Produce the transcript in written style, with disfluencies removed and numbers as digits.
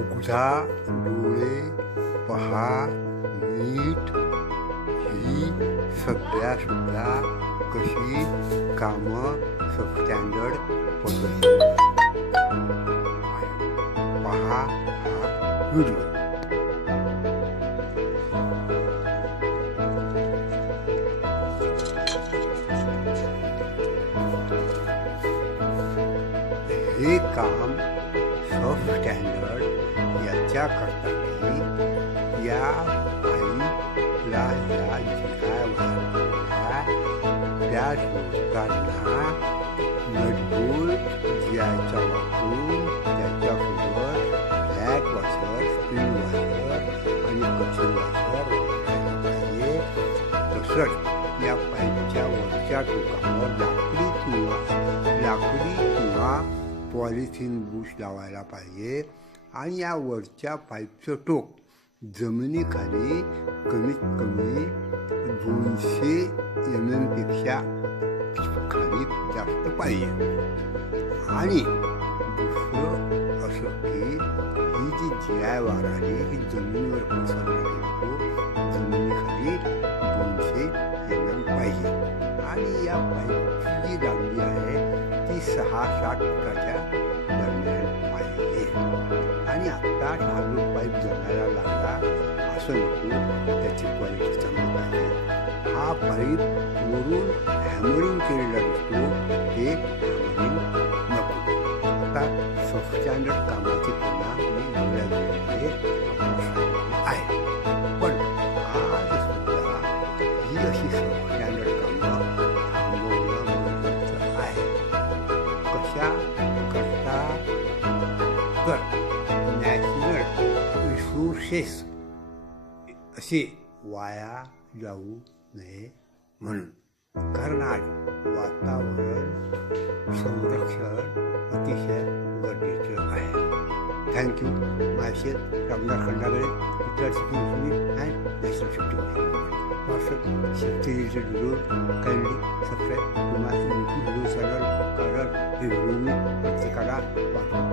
उघडा डोळे पहा नीट, ही सध्या सुद्धा कशी कामं सबस्टँडर्ड पद्धतीने पहा हा व्हिडिओ. हे काम सबस्टँडर्ड याच्याकरता की या पाईपला या जिहावारच्या त्या शोधकांना मजबूत जिहाचा वापरून त्याच्यासोबत फ्लॅट वॉशर, स्पिन वॉशर आणि कचरी वॉशर वापरायला पाहिजे. तसंच या पाईपच्या वरच्या टोकावर लाकडी किंवा पॉलिथिन बुश लावायला पाहिजे आणि या वरच्या पाईपचं टोक जमिनीखाली कमीत कमी 200 mm पेक्षा खाली जास्त पाहिजे. आणि दुसरं असं की ही जी जिआय वार आली ही जमिनीवर पसरणारी जमिनीखाली 200 mm पाहिजे. आणि या पाईपची जी लांबी आहे ती 6-7 फुटाच्या दरम्यान पाहिजे. आणि आत्ता हा जो पाईप जळायला लागला असं नको, त्याची क्वालिटी चांगली पाहिजे. हा पाईप वरून हॅमरिंग केलेला दिसतो, ते हॅमरिंग नको. आता सबस्टँडर्ड कामाची पुन्हा मी डोळ्यामध्ये आहे. पण आज सुद्धा ही अशी सबस्टँडर्ड कामं थांबवणं महत्त्वाचं आहे. कशा करता तर नॅचरल रिसोर्सेस असे वाया जाऊ नये म्हणून. कारण आज वातावरण संरक्षण अतिशय गरजेचं आहे. थँक्यू. मायसेल रमदार Khandagale, retired and national safety person, safety related video. Kindly subscribe to my YouTube video channel, कारण हे व्हिडिओ मी प्रत्येकाला पाठवून